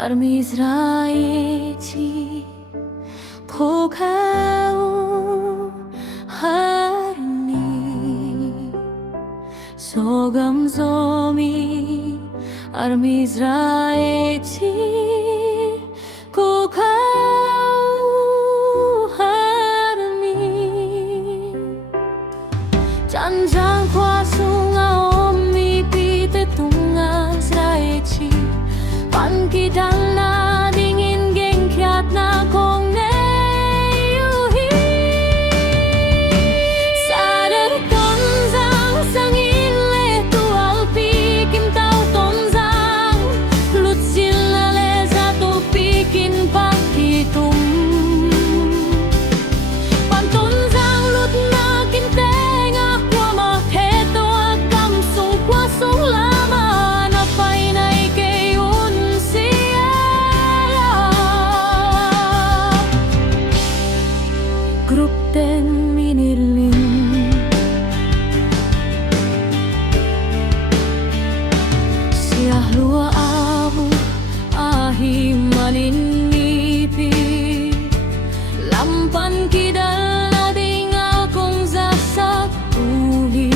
Armizraeci Pokau Harni Sogam Zomi Armizraeci Pokau Harni Janjang kwa sunga omi pite tunga Zraeci Pangkidang na dingin gengkyat na kong neyuhi Sadar tonzang sangin le tual pikim tau tonzang Lutsil na leza tu pikin pakitum Pantonzang lut na kinteng akwa maheto agam sung kwa sung lama na painay kayo Grup den minilin Siah lua abu ahi maninipi Lampan kidal na dinga kong zasak uhi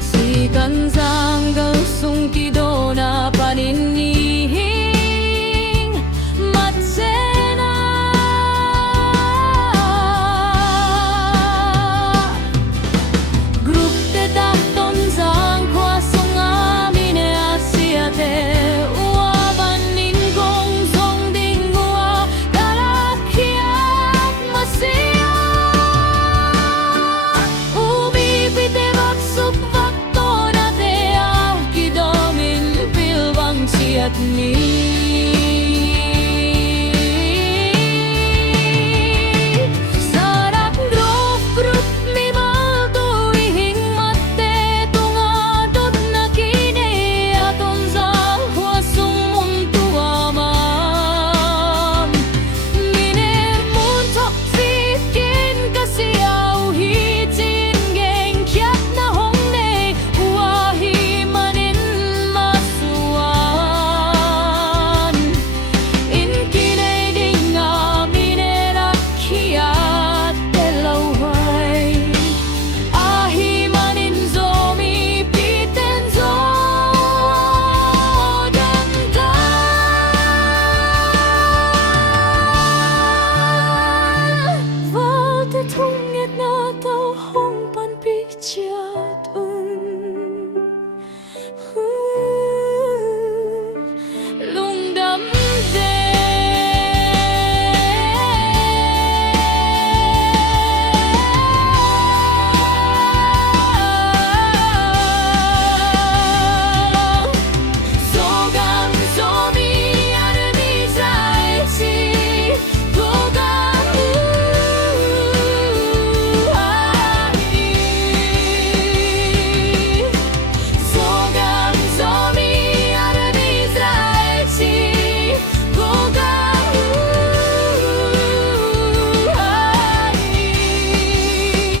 Si kanzang galsung kido na paninihing matsena Grup te tahton zang kwasong amine asiate Uabanin kong song dingwa karakiat masia Umipite baksuk fakto na te kidomin pilbang siat ni